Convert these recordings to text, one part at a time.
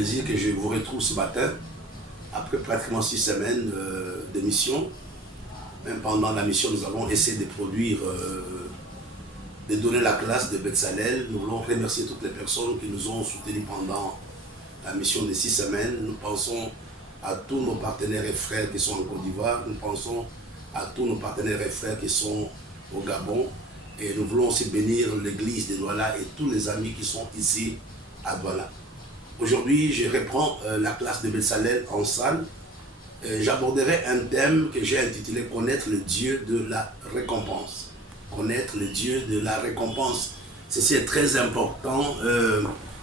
plaisir que je vous retrouve ce matin, après pratiquement 6 semaines de mission. Même pendant la mission, nous avons essayé de produire, de donner la classe de Betsalel. Nous voulons remercier toutes les personnes qui nous ont soutenus pendant la mission de 6 semaines. Nous pensons à tous nos partenaires et frères qui sont en Côte d'Ivoire. Nous pensons à tous nos partenaires et frères qui sont au Gabon. Et nous voulons aussi bénir l'église de Douala et tous les amis qui sont ici à Douala. Aujourd'hui, je reprends la classe de Betsalel en salle. J'aborderai un thème que j'ai intitulé « Connaître le Dieu de la récompense ». Connaître le Dieu de la récompense. Ceci est très important.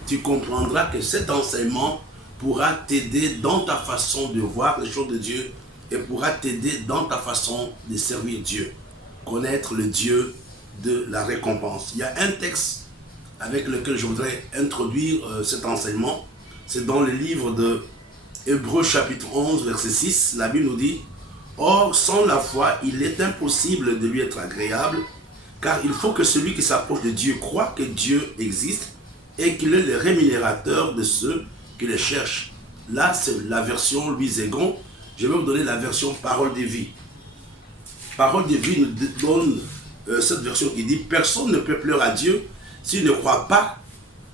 Tu comprendras que cet enseignement pourra t'aider dans ta façon de voir les choses de Dieu et pourra t'aider dans ta façon de servir Dieu. Connaître le Dieu de la récompense. Il y a un texte avec lequel je voudrais introduire cet enseignement. C'est dans le livre de Hébreux chapitre 11, verset 6. La Bible nous dit « Or, sans la foi, il est impossible de lui être agréable, car il faut que celui qui s'approche de Dieu croit que Dieu existe et qu'il est le rémunérateur de ceux qui le cherchent. » Là, c'est la version Louis Egon. Je vais vous donner la version Parole de vie. Parole de vie nous donne cette version qui dit « Personne ne peut plaire à Dieu s'il ne croit pas.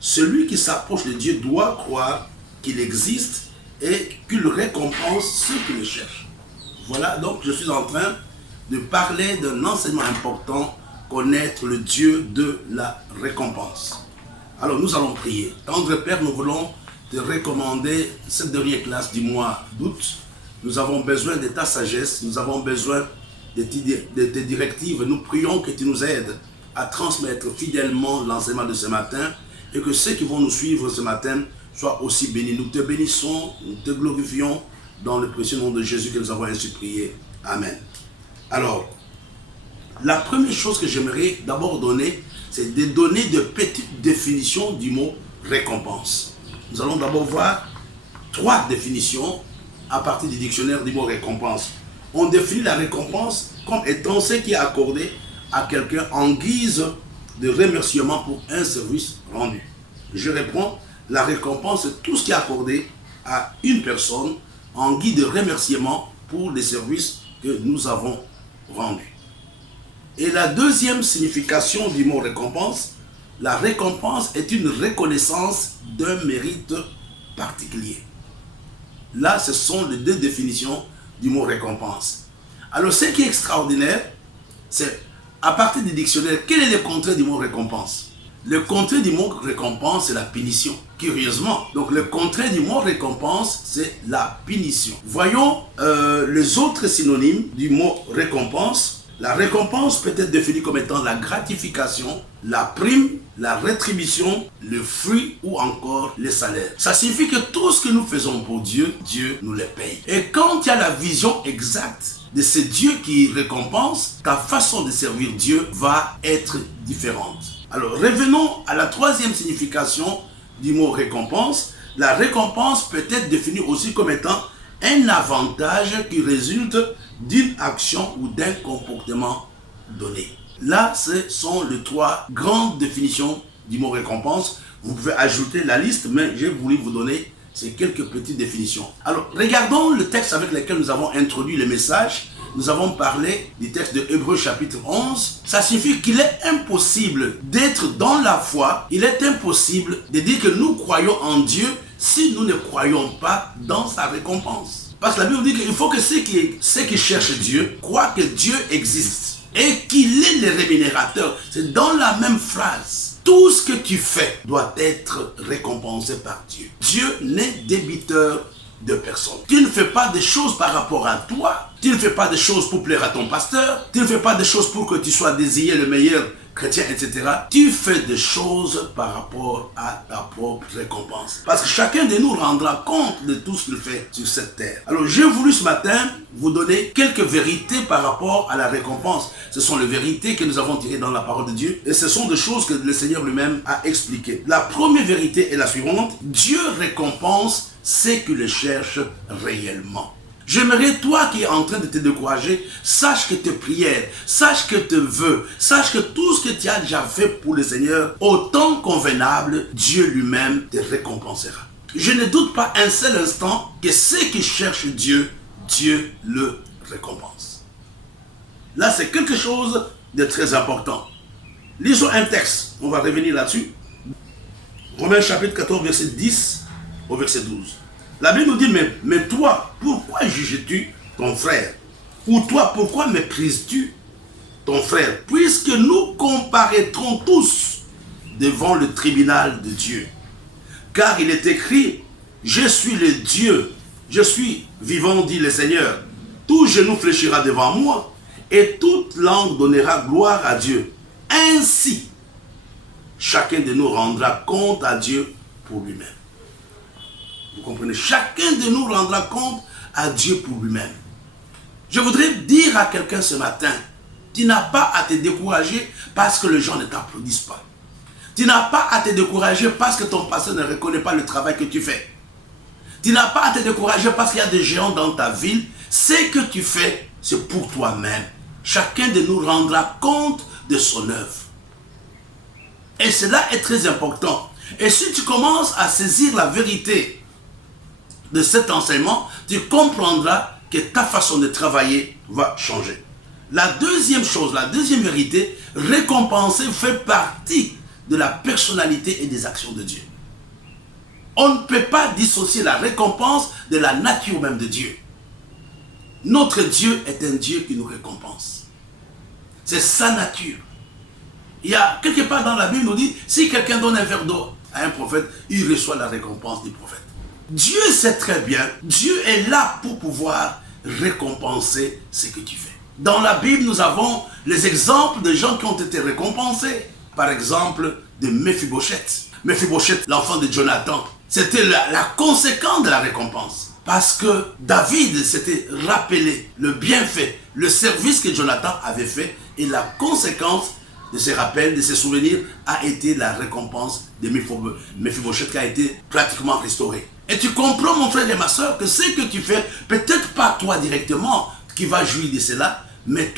Celui qui s'approche de Dieu doit croire qu'il existe et qu'il récompense ceux qui le cherchent. » Voilà, donc je suis en train de parler d'un enseignement important, connaître le Dieu de la récompense. Alors nous allons prier. Tendre Père, nous voulons te recommander cette dernière classe du mois d'août. Nous avons besoin de ta sagesse, nous avons besoin de tes directives. Nous prions que tu nous aides à transmettre fidèlement l'enseignement de ce matin et que ceux qui vont nous suivre ce matin soient aussi bénis. Nous te bénissons, nous te glorifions dans le précieux nom de Jésus que nous avons ainsi prié. Amen. Alors, la première chose que j'aimerais d'abord donner, c'est de donner de petites définitions du mot récompense. Nous allons d'abord voir 3 définitions à partir du dictionnaire du mot récompense. On définit la récompense comme étant ce qui est accordé à quelqu'un en guise de remerciement pour un service rendu. Je reprends, la récompense, c'est tout ce qui est accordé à une personne en guise de remerciement pour les services que nous avons rendus. Et la deuxième signification du mot récompense, la récompense est une reconnaissance d'un mérite particulier. Là, ce sont les 2 définitions du mot récompense. Alors, ce qui est extraordinaire, c'est à partir du dictionnaire, quel est le contraire du mot récompense? Le contraire du mot récompense, c'est la punition. Curieusement, donc le contraire du mot récompense, c'est la punition. Voyons les autres synonymes du mot récompense. La récompense peut être définie comme étant la gratification, la prime, la rétribution, le fruit ou encore le salaire. Ça signifie que tout ce que nous faisons pour Dieu, Dieu nous le paye. Et quand il y a la vision exacte de ce Dieu qui récompense, ta façon de servir Dieu va être différente. Alors revenons à la 3e signification du mot récompense. La récompense peut être définie aussi comme étant un avantage qui résulte d'une action ou d'un comportement donné. Là, ce sont les 3 grandes définitions du mot récompense. Vous pouvez ajouter la liste, mais j'ai voulu vous donner ces quelques petites définitions. Alors, regardons le texte avec lequel nous avons introduit le message. Nous avons parlé du texte de Hébreux chapitre 11. Ça signifie qu'il est impossible d'être dans la foi. Il est impossible de dire que nous croyons en Dieu si nous ne croyons pas dans sa récompense. Parce que la Bible dit qu'il faut que ceux qui cherchent Dieu croient que Dieu existe et qu'il est le rémunérateur. C'est dans la même phrase. Tout ce que tu fais doit être récompensé par Dieu. Dieu n'est débiteur de personne. Tu ne fais pas des choses par rapport à toi. Tu ne fais pas des choses pour plaire à ton pasteur. Tu ne fais pas des choses pour que tu sois désigné le meilleur chrétien, etc. Tu fais des choses par rapport à ta propre récompense. Parce que chacun de nous rendra compte de tout ce qu'il fait sur cette terre. Alors j'ai voulu ce matin vous donner quelques vérités par rapport à la récompense. Ce sont les vérités que nous avons tirées dans la parole de Dieu. Et ce sont des choses que le Seigneur lui-même a expliquées. La première vérité est la suivante. Dieu récompense ceux qui le cherchent réellement. J'aimerais, toi qui es en train de te décourager, sache que tes prières, sache que tes vœux, sache que tout ce que tu as déjà fait pour le Seigneur, au temps convenable, Dieu lui-même te récompensera. je ne doute pas un seul instant que ceux qui cherchent Dieu, Dieu le récompense. Là, c'est quelque chose de très important. Lisons un texte, on va revenir là-dessus. Romains chapitre 14, verset 10 au verset 12. La Bible nous dit, mais toi, pourquoi juges-tu ton frère? Ou toi, pourquoi méprises-tu ton frère? Puisque nous comparaîtrons tous devant le tribunal de Dieu. Car il est écrit, je suis le Dieu, je suis vivant, dit le Seigneur. Tout genou fléchira devant moi, et toute langue donnera gloire à Dieu. Ainsi, chacun de nous rendra compte à Dieu pour lui-même. Vous comprenez? Chacun de nous rendra compte à Dieu pour lui-même. Je voudrais dire à quelqu'un ce matin, tu n'as pas à te décourager parce que les gens ne t'applaudissent pas. Tu n'as pas à te décourager parce que ton pasteur ne reconnaît pas le travail que tu fais. Tu n'as pas à te décourager parce qu'il y a des géants dans ta ville. Ce que tu fais, c'est pour toi-même. Chacun de nous rendra compte de son œuvre. Et cela est très important. Et si tu commences à saisir la vérité de cet enseignement, tu comprendras que ta façon de travailler va changer. La deuxième chose, la deuxième vérité, récompenser fait partie de la personnalité et des actions de Dieu. On ne peut pas dissocier la récompense de la nature même de Dieu. Notre Dieu est un Dieu qui nous récompense. C'est sa nature. Il y a quelque part dans la Bible, nous dit, si quelqu'un donne un verre d'eau à un prophète, il reçoit la récompense du prophète. Dieu sait très bien, Dieu est là pour pouvoir récompenser ce que tu fais. Dans la Bible, nous avons les exemples de gens qui ont été récompensés. Par exemple, de Mephibosheth. Mephibosheth, l'enfant de Jonathan, c'était la conséquence de la récompense. Parce que David s'était rappelé le bienfait, le service que Jonathan avait fait, et la conséquence de ses rappels, de ses souvenirs, a été la récompense de Mephibosheth qui a été pratiquement restaurée. Et tu comprends, mon frère et ma soeur, que ce que tu fais, peut-être pas toi directement qui va jouir de cela, mais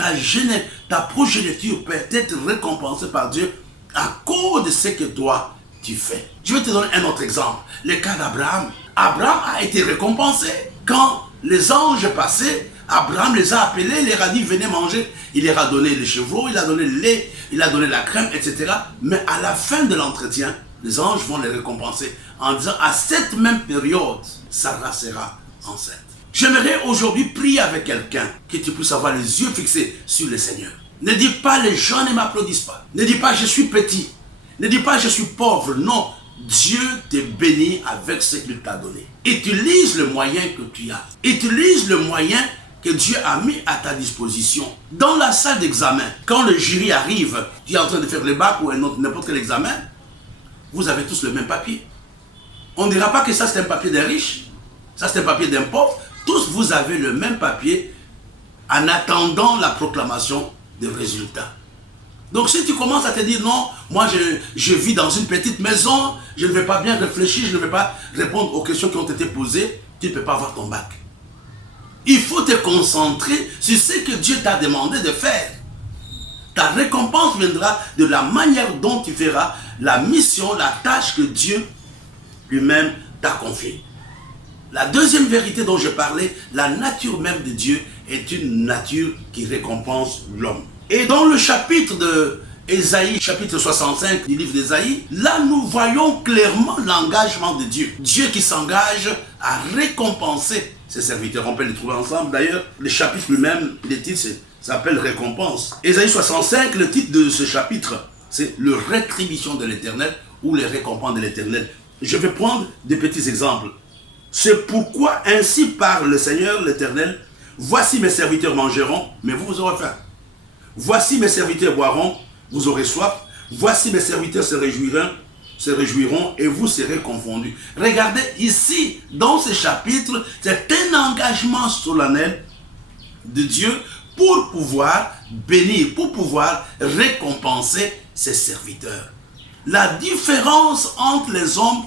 ta progéniture peut être récompensée par Dieu à cause de ce que toi, tu fais. Je vais te donner un autre exemple. Le cas d'Abraham. Abraham a été récompensé. Quand les anges passaient, Abraham les a appelés, il leur a dit, venez manger. Il leur a donné les chevaux, il a donné le lait, il a donné la crème, etc. Mais à la fin de l'entretien, les anges vont les récompenser en disant, à cette même période, Sarah sera enceinte. J'aimerais aujourd'hui prier avec quelqu'un que tu puisses avoir les yeux fixés sur le Seigneur. Ne dis pas, les gens ne m'applaudissent pas. Ne dis pas, je suis petit. Ne dis pas, je suis pauvre. Non, Dieu te bénit avec ce qu'il t'a donné. Utilise le moyen que tu as. Utilise le moyen que Dieu a mis à ta disposition. Dans la salle d'examen, quand le jury arrive, tu es en train de faire le bac ou n'importe quel examen, vous avez tous le même papier. On ne dira pas que ça c'est un papier d'un riche, ça c'est un papier d'un pauvre. Tous vous avez le même papier en attendant la proclamation des résultats. Donc si tu commences à te dire non, moi je vis dans une petite maison, je ne vais pas bien réfléchir, je ne vais pas répondre aux questions qui ont été posées, tu ne peux pas avoir ton bac. Il faut te concentrer sur ce que Dieu t'a demandé de faire. Ta récompense viendra de la manière dont tu feras la mission, la tâche que Dieu lui-même t'a confiée. La deuxième vérité dont je parlais, la nature même de Dieu est une nature qui récompense l'homme. Et dans le chapitre de Ésaïe, chapitre 65 du livre d'Ésaïe, là nous voyons clairement l'engagement de Dieu. Dieu qui s'engage à récompenser ses serviteurs. On peut les trouver ensemble d'ailleurs. Le chapitre lui-même, le titre s'appelle récompense. Ésaïe 65, le titre de ce chapitre, c'est le rétribution de l'Éternel ou les récompenses de l'Éternel. Je vais prendre des petits exemples. C'est pourquoi ainsi parle le Seigneur l'Éternel. Voici mes serviteurs mangeront, mais vous aurez faim. Voici mes serviteurs boiront, vous aurez soif. Voici mes serviteurs se réjouiront et vous serez confondus. Regardez ici, dans ce chapitre, c'est un engagement solennel de Dieu pour pouvoir bénir, pour pouvoir récompenser ses serviteurs. La différence entre les hommes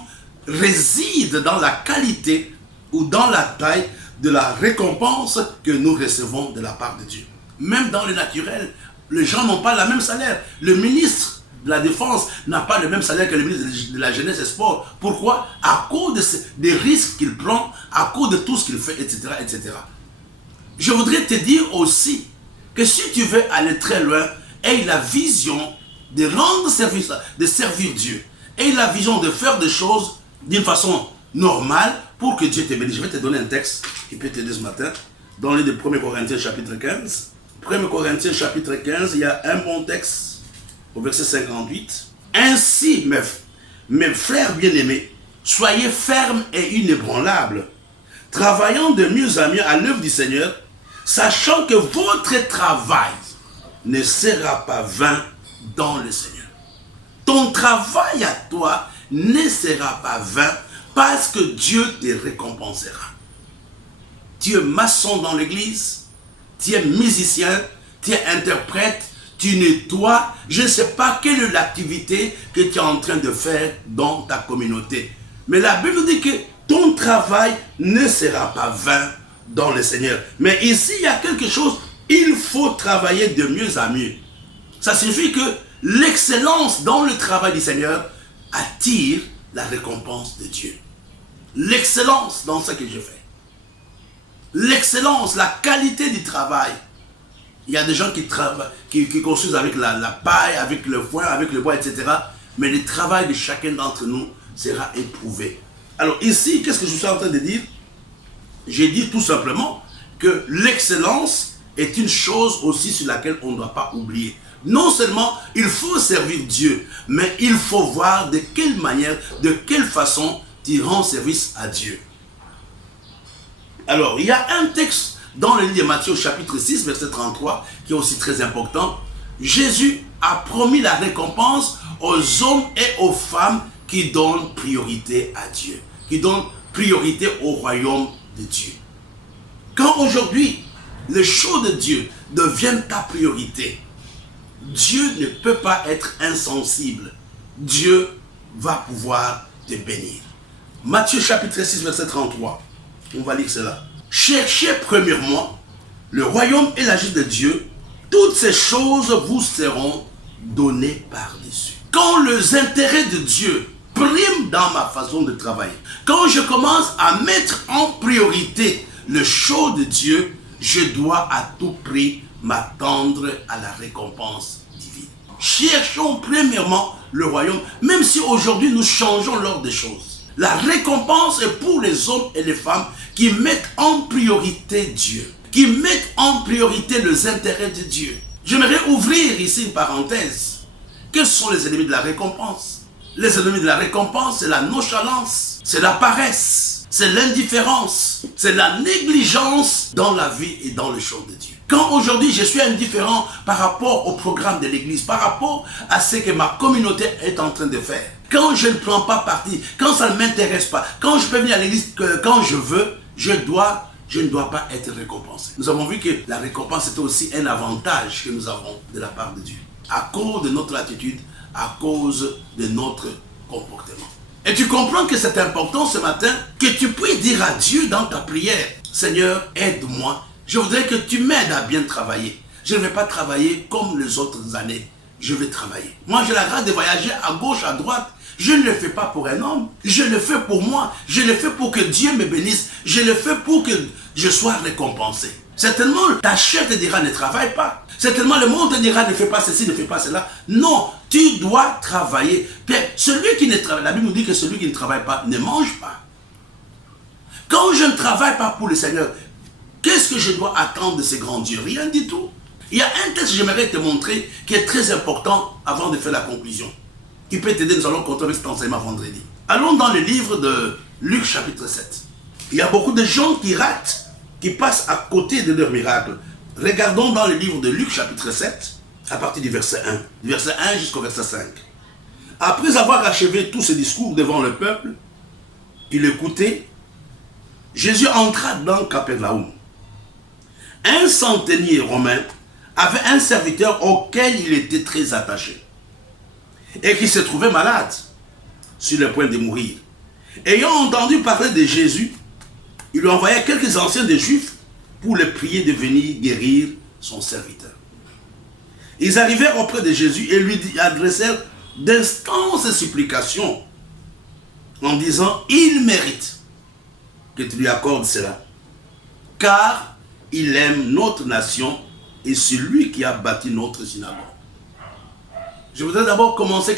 réside dans la qualité ou dans la taille de la récompense que nous recevons de la part de Dieu. Même dans le naturel, les gens n'ont pas le même salaire. Le ministre de la Défense n'a pas le même salaire que le ministre de la Jeunesse et Sport. Pourquoi? À cause des risques qu'il prend, à cause de tout ce qu'il fait, etc., etc. Je voudrais te dire aussi que si tu veux aller très loin, aie la vision de rendre service, de servir Dieu. Aie la vision de faire des choses d'une façon normale pour que Dieu te bénisse. Je vais te donner un texte qui peut t'aider ce matin. Dans le livre de 1 Corinthiens chapitre 15. 1 Corinthiens chapitre 15, il y a un bon texte au verset 58. Ainsi, mes frères bien-aimés, soyez fermes et inébranlables, travaillant de mieux en mieux à l'œuvre du Seigneur, sachant que votre travail ne sera pas vain dans le Seigneur. Ton travail à toi ne sera pas vain parce que Dieu te récompensera. Tu es maçon dans l'église, tu es musicien, tu es interprète, tu nettoies, je ne sais pas quelle est l'activité que tu es en train de faire dans ta communauté. Mais la Bible dit que ton travail ne sera pas vain dans le Seigneur. Mais ici, il y a quelque chose, il faut travailler de mieux en mieux. Ça signifie que l'excellence dans le travail du Seigneur attire la récompense de Dieu. L'excellence dans ce que je fais. L'excellence, la qualité du travail. Il y a des gens qui travaillent, qui construisent avec la paille, avec le foin, avec le bois, etc. Mais le travail de chacun d'entre nous sera éprouvé. Alors ici, qu'est-ce que je suis en train de dire? J'ai dit tout simplement que l'excellence est une chose aussi sur laquelle on ne doit pas oublier. Non seulement il faut servir Dieu, mais il faut voir de quelle manière, de quelle façon tu rends service à Dieu. Alors, il y a un texte dans le livre de Matthieu chapitre 6, verset 33, qui est aussi très important. Jésus a promis la récompense aux hommes et aux femmes qui donnent priorité à Dieu, qui donnent priorité au royaume de Dieu. Quand aujourd'hui, les choses de Dieu deviennent ta priorité, Dieu ne peut pas être insensible. Dieu va pouvoir te bénir. Matthieu chapitre 6, verset 33. On va lire cela. Cherchez premièrement le royaume et la justice de Dieu. Toutes ces choses vous seront données par-dessus. Quand les intérêts de Dieu priment dans ma façon de travailler, quand je commence à mettre en priorité le choses de Dieu, je dois à tout prix m'attendre à la récompense divine. Cherchons premièrement le royaume, même si aujourd'hui nous changeons l'ordre des choses. La récompense est pour les hommes et les femmes qui mettent en priorité Dieu, qui mettent en priorité les intérêts de Dieu. J'aimerais ouvrir ici une parenthèse. Quels sont les ennemis de la récompense? Les ennemis de la récompense, c'est la nonchalance, c'est la paresse, c'est l'indifférence, c'est la négligence dans la vie et dans les choses de Dieu. Quand aujourd'hui je suis indifférent par rapport au programme de l'église, par rapport à ce que ma communauté est en train de faire, quand je ne prends pas parti, quand ça ne m'intéresse pas, quand je peux venir à l'église quand je veux, je ne dois pas être récompensé. Nous avons vu que la récompense était aussi un avantage que nous avons de la part de Dieu. À cause de notre attitude, à cause de notre comportement. Et tu comprends que c'est important ce matin que tu puisses dire à Dieu dans ta prière, Seigneur, aide-moi. Je voudrais que tu m'aides à bien travailler. Je ne vais pas travailler comme les autres années. Je vais travailler. Moi, j'ai la grâce de voyager à gauche, à droite. Je ne le fais pas pour un homme. Je le fais pour moi. Je le fais pour que Dieu me bénisse. Je le fais pour que je sois récompensé. Certainement, ta chair te dira ne travaille pas. Certainement, le monde te dira ne fais pas ceci, ne fais pas cela. Non, tu dois travailler. Celui qui ne travaille, la Bible nous dit que celui qui ne travaille pas ne mange pas. Quand je ne travaille pas pour le Seigneur, qu'est-ce que je dois attendre de ces grands dieux? Rien du tout. Il y a un texte que j'aimerais te montrer qui est très important avant de faire la conclusion. Qui peut t'aider, nous allons continuer cet enseignement vendredi. Allons dans le livre de Luc chapitre 7. Il y a beaucoup de gens qui ratent, qui passent à côté de leur miracle. Regardons dans le livre de Luc chapitre 7, à partir du verset 1. Du verset 1 jusqu'au verset 5. Après avoir achevé tous ses discours devant le peuple, qui l'écoutait, Jésus entra dans Capernaum. Un centenier romain avait un serviteur auquel il était très attaché et qui se trouvait malade, sur le point de mourir. Ayant entendu parler de Jésus, il lui envoya quelques anciens des Juifs pour le prier de venir guérir son serviteur. Ils arrivèrent auprès de Jésus et lui adressèrent d'instances supplications en disant, il mérite que tu lui accordes cela, car il aime notre nation et c'est lui qui a bâti notre synagogue. Je voudrais d'abord commencer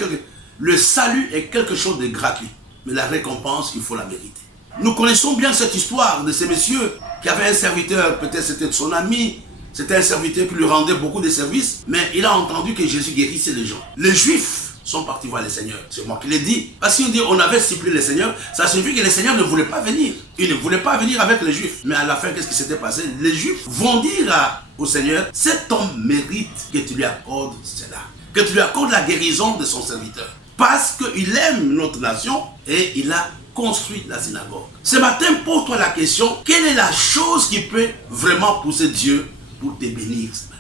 le salut est quelque chose de gratuit, mais la récompense, il faut la mériter. Nous connaissons bien cette histoire de ces messieurs qui avaient un serviteur, peut-être c'était de son ami, c'était un serviteur qui lui rendait beaucoup de services, mais il a entendu que Jésus guérissait les gens. Les Juifs sont partis voir le Seigneur. C'est moi qui l'ai dit. Parce qu'il dit on avait supplié le Seigneur, ça signifie que le Seigneur ne voulait pas venir. Il ne voulait pas venir avec les Juifs. Mais à la fin, qu'est-ce qui s'était passé? Les Juifs vont dire au Seigneur, cet homme mérite que tu lui accordes cela. Que tu lui accordes la guérison de son serviteur. Parce qu'il aime notre nation et il a construit la synagogue. Ce matin, pose-toi la question, quelle est la chose qui peut vraiment pousser Dieu pour te bénir ce matin?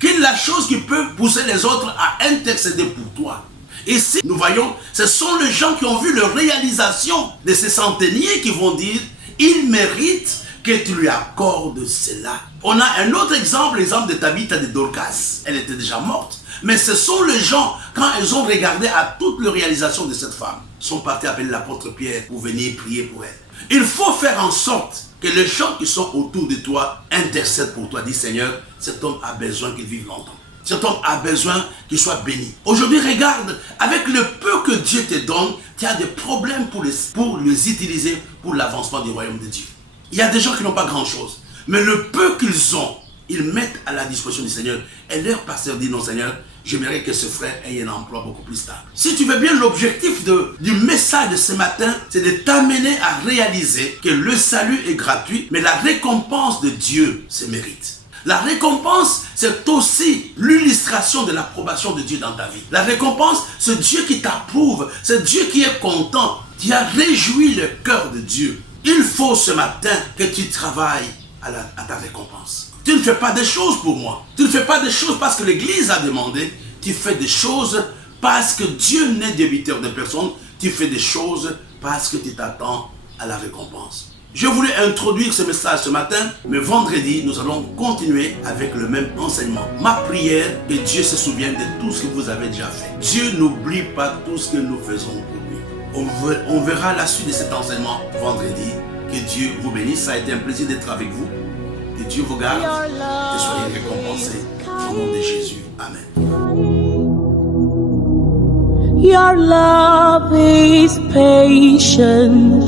Quelle est la chose qui peut pousser les autres à intercéder pour toi? Ici, nous voyons, ce sont les gens qui ont vu la réalisation de ces centeniers qui vont dire, il mérite que tu lui accordes cela. On a un autre exemple, l'exemple de Tabitha de Dorcas. Elle était déjà morte. Mais ce sont les gens, quand ils ont regardé à toute la réalisation de cette femme, sont partis appeler l'apôtre Pierre pour venir prier pour elle. Il faut faire en sorte que les gens qui sont autour de toi intercèdent pour toi. Dis Seigneur, cet homme a besoin qu'il vive longtemps. Cet homme a besoin qu'il soit béni. Aujourd'hui, regarde, avec le peu que Dieu te donne, tu as des problèmes pour les utiliser pour l'avancement du royaume de Dieu. Il y a des gens qui n'ont pas grand-chose, mais le peu qu'ils ont, ils mettent à la disposition du Seigneur. Et leur pasteur dit, non Seigneur, j'aimerais que ce frère ait un emploi beaucoup plus stable. Si tu veux bien, l'objectif du message de ce matin, c'est de t'amener à réaliser que le salut est gratuit, mais la récompense de Dieu se mérite. La récompense, c'est aussi l'illustration de l'approbation de Dieu dans ta vie. La récompense, c'est Dieu qui t'approuve, c'est Dieu qui est content, qui a réjoui le cœur de Dieu. Il faut ce matin que tu travailles à ta récompense. Tu ne fais pas des choses pour moi. Tu ne fais pas des choses parce que l'Église a demandé. Tu fais des choses parce que Dieu n'est débiteur de personne. Tu fais des choses parce que tu t'attends à la récompense. Je voulais introduire ce message ce matin, mais vendredi, nous allons continuer avec le même enseignement. Ma prière, que Dieu se souvienne de tout ce que vous avez déjà fait. Dieu n'oublie pas tout ce que nous faisons pour lui. On verra la suite de cet enseignement vendredi. Que Dieu vous bénisse. Ça a été un plaisir d'être avec vous. Que Dieu vous garde et soyez récompensés. Au nom de Jésus. Amen. Your love is patient.